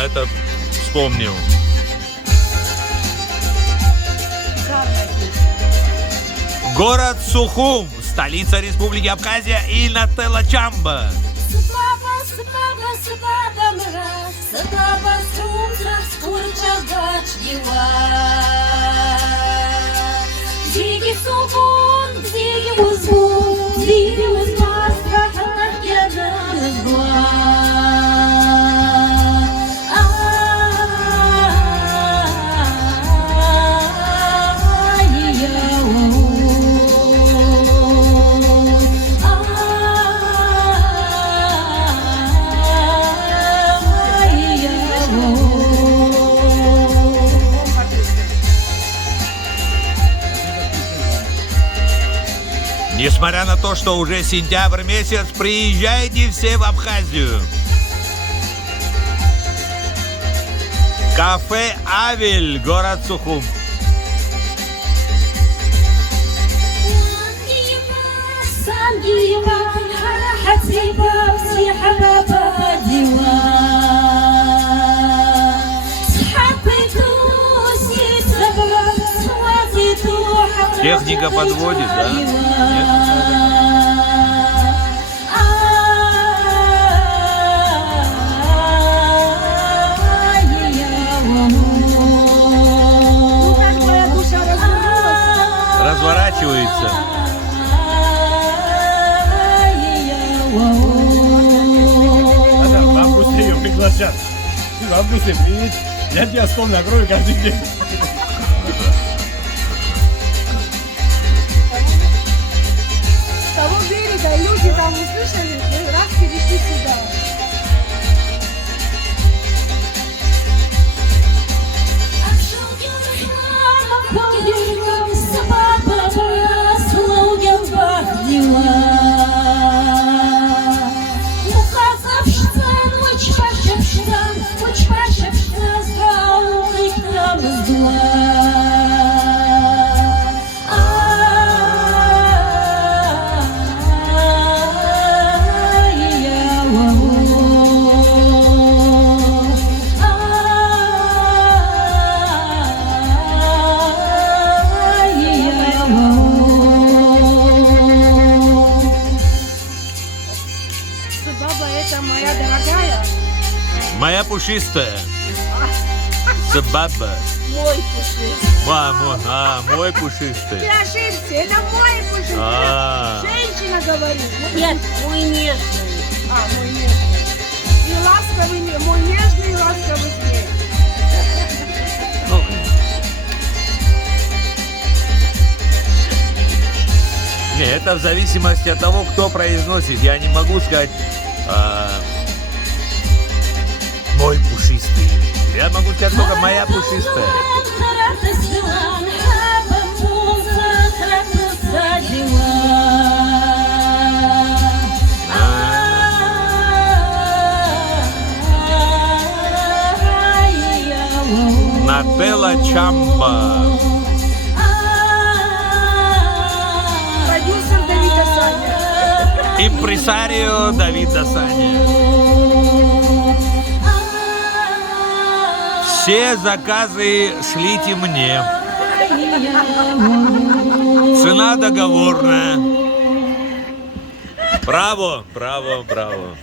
это вспомнил. Город Сухум, столица Республики Абхазия и Нателла Чамба. Несмотря на то, что уже сентябрь месяц, приезжайте все в Абхазию. Кафе «Авель», город Сухум. Техника подводит, да? Нет? Разворачивается. Надо в августе ее приглашать. Ты в августе приедешь, я тебя стол накрою каждый день. С того берега люди там услышали, и раз перешли сюда. Баба, это моя дорогая. Моя пушистая. Собаба. Мой пушистый. Мой пушистый. Ты ошибся, это мой пушистый. Женщина говорит. Нет, мой нежный. Мой нежный. И ласковый, мой нежный и ласковый зверь. Не, это в зависимости от того, кто произносит. Я не могу сказать мой пушистый. Я могу сказать только моя пушистая. Нателла Чамба. Продюсер Давид Досаня. Импресарио Давид Досаня. Все заказы шлите мне. Цена договорная. Браво, браво, браво.